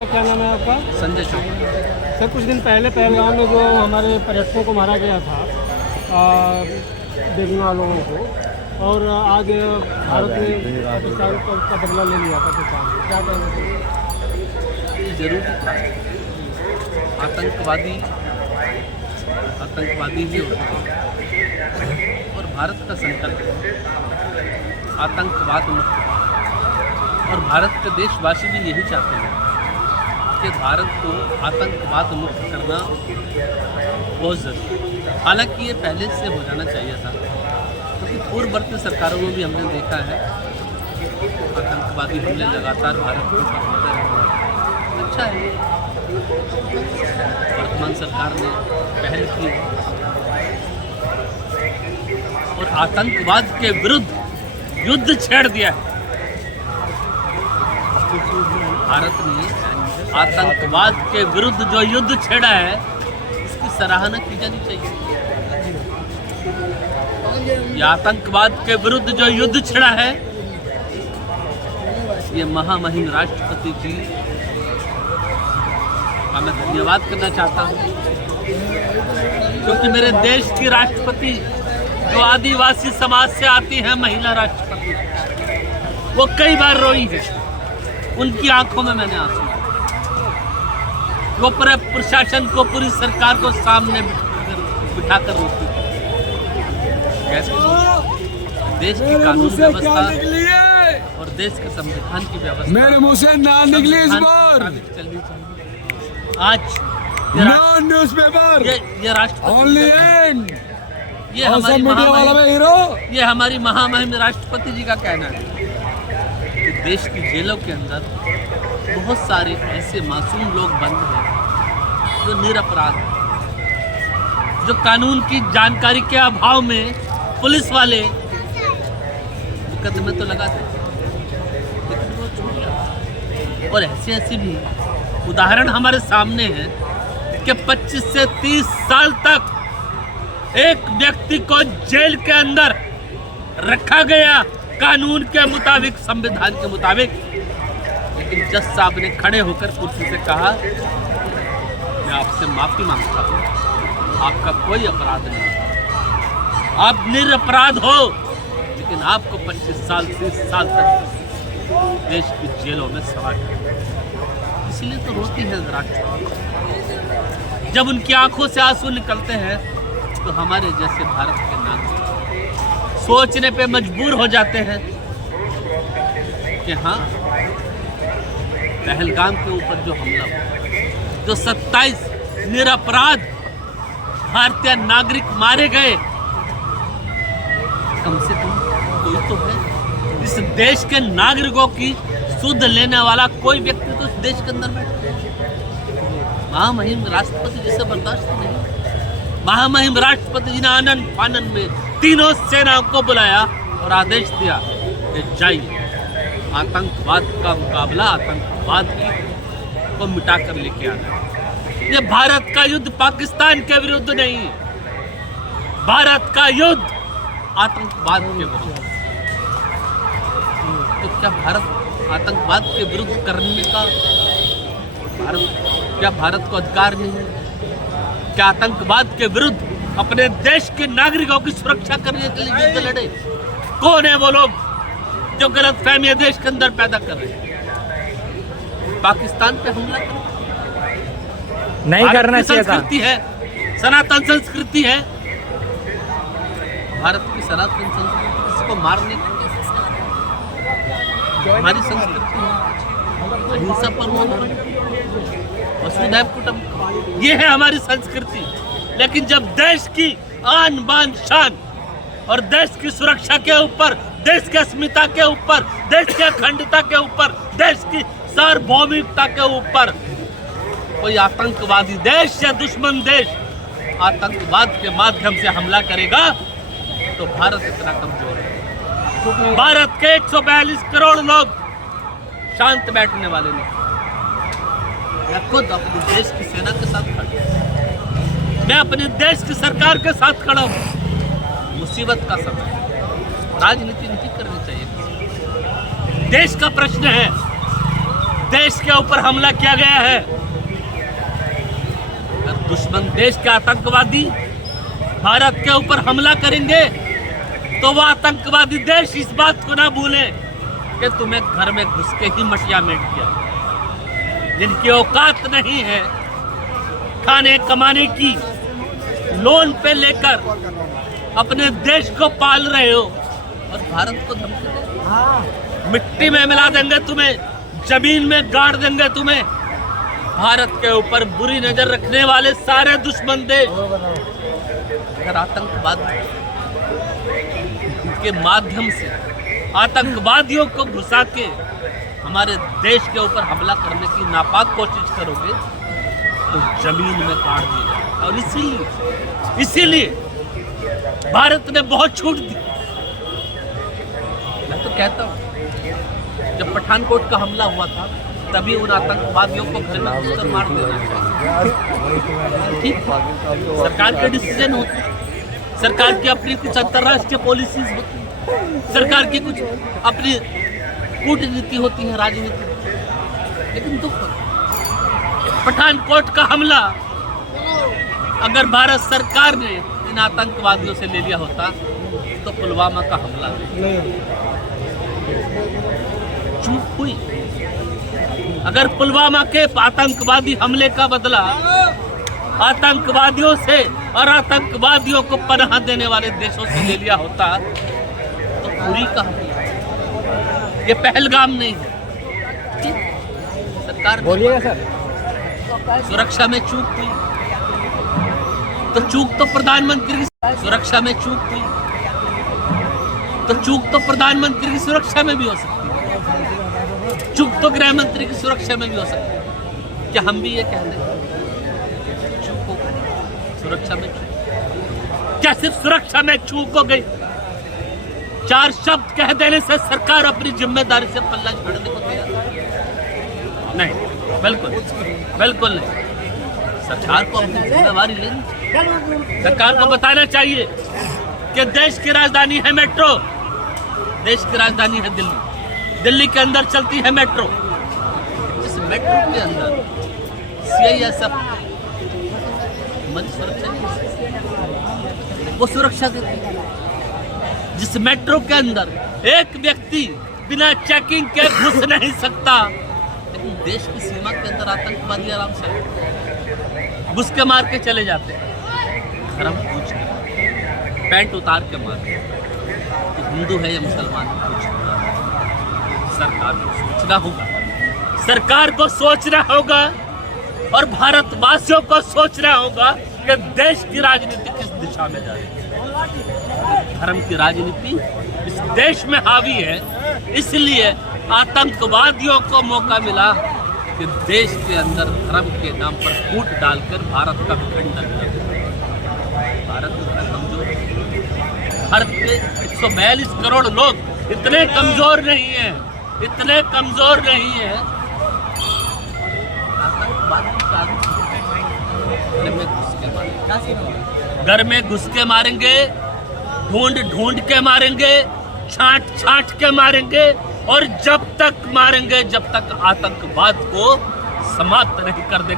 क्या नाम है आपका? संजय चौहान। सर, कुछ दिन पहले पहलगाम में जो हमारे पर्यटकों को मारा गया था, बेगुनाह लोगों को, और आज भारत ने पाकिस्तान का बदला ले लिया पाकिस्तान से, क्या कहना चाहिए? ये जरूरी था। आतंकवादी ही होते हैं और भारत का संकल्प आतंकवाद मुक्त, और भारत के देशवासी भी यही चाहते हैं कि भारत को आतंकवाद मुक्त करना बहुत ज़रूरी। हालांकि ये पहले से हो जाना चाहिए था, क्योंकि पूर्ववर्ती सरकारों में भी हमने देखा है आतंकवादी हमले लगातार भारत में होते रहे। अच्छा है, वर्तमान सरकार ने पहल की और आतंकवाद के विरुद्ध युद्ध छेड़ दिया है। भारत ने आतंकवाद के विरुद्ध जो युद्ध छेड़ा है, इसकी सराहना की जानी चाहिए। ये आतंकवाद के विरुद्ध जो युद्ध छेड़ा है, ये महामहिम राष्ट्रपति जी का मैं धन्यवाद करना चाहता हूँ, क्योंकि मेरे देश की राष्ट्रपति जो आदिवासी समाज से आती है, महिला राष्ट्रपति, वो कई बार रोई है। उनकी आंखों में मैंने आंसू, वो पूरे प्रशासन को, पूरी सरकार को सामने बिठाकर रोती है। देश की कानून व्यवस्था और देश के संविधान की व्यवस्था मेरे मुंह से ना निकली इस बार। चलनी चाहिए। आज न्यूज़पेपर ये राष्ट्रपति, ओनली एंड ये हमारी मीडिया वाला में हीरो, ये हमारी महामहिम राष्ट्रपति जी का कहना है कि देश की जेलों के अंदर बहुत सारे ऐसे मासूम लोग बंद हैं जो निरपराध हैं, जो कानून की जानकारी के अभाव में पुलिस वाले मुकदमे तो लगाते लेकिन वो छूट जाते। और ऐसे भी उदाहरण हमारे सामने हैं कि 25 से 30 साल तक एक व्यक्ति को जेल के अंदर रखा गया कानून के मुताबिक, संविधान के मुताबिक, लेकिन जज साहब ने खड़े होकर कुर्सी से कहा, मैं आपसे माफी मांगता हूँ, आपका कोई अपराध नहीं, आप निरपराध हो, लेकिन आपको 25 साल 30 साल तक देश की जेलों में सवार कर। इसलिए तो रोती है राष्ट्रपति। जब उनकी आंखों से आंसू निकलते हैं तो हमारे जैसे भारत के नागरिक सोचने पे मजबूर हो जाते हैं कि हाँ, पहलगाम के ऊपर जो हमला हुआ, जो 27 निरपराध भारतीय नागरिक मारे गए, कम से कम कोई तो है इस देश के नागरिकों की सुध लेने वाला, कोई व्यक्ति तो इस देश के अंदर बैठा है। महामहिम राष्ट्रपति जी से बर्दाश्त नहीं। महामहिम राष्ट्रपति जी ने आनंद फानन में तीनों सेनाओं को बुलाया और आदेश दिया कि जाइए, आतंकवाद का मुकाबला, आतंकवाद को मिटा कर लेके आना है। ये भारत का युद्ध पाकिस्तान के विरुद्ध नहीं, भारत का युद्ध आतंकवाद के विरुद्ध। तो क्या भारत आतंकवाद के विरुद्ध करने का भारत को अधिकार नहीं है? क्या आतंकवाद के विरुद्ध अपने देश के नागरिकों की सुरक्षा करने के लिए युद्ध लड़े? कौन है वो लोग जो गलत फहमी देश के अंदर पैदा कर रहे हैं? पाकिस्तान पे हमला नहीं करना चाहिए था। संस्कृति है, सनातन संस्कृति है। भारत की सनातन संस्कृति किसी को मारने की हमारी संस्कृति है। अहिंसा परमो धर्मः, वसुधैव कुटुंबकम्, ये है हमारी संस्कृति। लेकिन जब देश की आन बान शान और देश की सुरक्षा के ऊपर, देश की अस्मिता के ऊपर, देश की अखंडता के ऊपर, देश की सार्वभौमिकता के ऊपर कोई आतंकवादी देश या दुश्मन देश आतंकवाद के माध्यम से हमला करेगा तो भारत इतना कमजोर है। भारत के 142 करोड़ लोग शांत बैठने वाले नहीं। मैं खुद अपने देश की सेना के साथ खड़ा हूं, मैं अपने देश की सरकार के साथ खड़ा हूं। मुसीबत का समय राजनीति नहीं करनी चाहिए। देश का प्रश्न है, देश के ऊपर हमला किया गया है, अगर दुश्मन देश के आतंकवादी भारत के ऊपर हमला करेंगे तो वह आतंकवादी देश इस बात को ना भूले कि तुम्हें घर में घुस के ही मटिया मेट किया। जिनकी औकात नहीं है खाने कमाने की, लोन पे लेकर अपने देश को पाल रहे हो और भारत को धमकी दे रहे हो। मिट्टी में मिला देंगे तुम्हें, जमीन में गाड़ देंगे तुम्हें। भारत के ऊपर बुरी नजर रखने वाले सारे दुश्मन देश अगर आतंकवाद के माध्यम से आतंकवादियों को घुसा के हमारे देश के ऊपर हमला करने की नापाक कोशिश करोगे तो जमीन में गाड़ दिया। और इसीलिए भारत ने बहुत छूट दी। मैं तो कहता हूं जब पठानकोट का हमला हुआ था तभी उन आतंकवादियों को घर में घुसकर मार देना चाहिए। ठीक, सरकार के डिसीजन होते हैं, सरकार की अपनी कुछ अंतर्राष्ट्रीय पॉलिसीज होती है, सरकार की कुछ अपनी कूटनीति होती है, राजनीति। लेकिन दुख पठानकोट का हमला अगर भारत सरकार ने इन आतंकवादियों से ले लिया होता तो पुलवामा का हमला चूक हुई। अगर पुलवामा के आतंकवादी हमले का बदला आतंकवादियों से और आतंकवादियों को पनाह देने वाले देशों से ले लिया होता तो पूरी का ये पहलगाम नहीं है। सरकार बोलिएगा सर, सुरक्षा में चूक हुई तो चूक तो प्रधानमंत्री की सुरक्षा में चूक हुई तो चूक तो प्रधानमंत्री की सुरक्षा में भी हो सकती है, चूक तो गृह मंत्री की सुरक्षा में भी हो सकती है। क्या हम भी ये कह दें चूक हो गई सुरक्षा में चूक? क्या सिर्फ सुरक्षा में चूक हो गई? 4 शब्द कह देने से सरकार अपनी जिम्मेदारी से पल्ला झाड़ने को तैयार नहीं? बिल्कुल नहीं। सरकार को अपनी जिम्मेदारी लेनी, सरकार को बताना चाहिए कि देश की राजधानी है मेट्रो, देश की राजधानी है दिल्ली, दिल्ली के अंदर चलती है मेट्रो। जिस मेट्रो के अंदर CISF वो सुरक्षा देती है, जिस मेट्रो के अंदर एक व्यक्ति बिना चेकिंग के घुस नहीं सकता, लेकिन देश की सीमा के अंदर आतंकवादी आराम से घुस के मार के चले जाते हैं। धर्म पूछ के पैंट उतार के मार के, हिंदू है या मुसलमान है पूछ के। सरकार को सोचना होगा, सरकार को सोचना होगा और भारतवासियों को सोचना होगा कि देश की राजनीति किस दिशा में जा रही है। धर्म की राजनीति इस देश में हावी है, इसलिए आतंकवादियों को मौका मिला कि देश के अंदर धर्म के नाम पर फूट डालकर भारत का विखंडन किया। भारत इतना कमजोर है, भारत के 142 करोड़ लोग इतने कमजोर नहीं है, इतने कमजोर नहीं है। घर में घुस के मारेंगे, ढूंढ के मारेंगे, छांट के मारेंगे और जब तक मारेंगे जब तक आतंकवाद को समाप्त नहीं कर देंगे।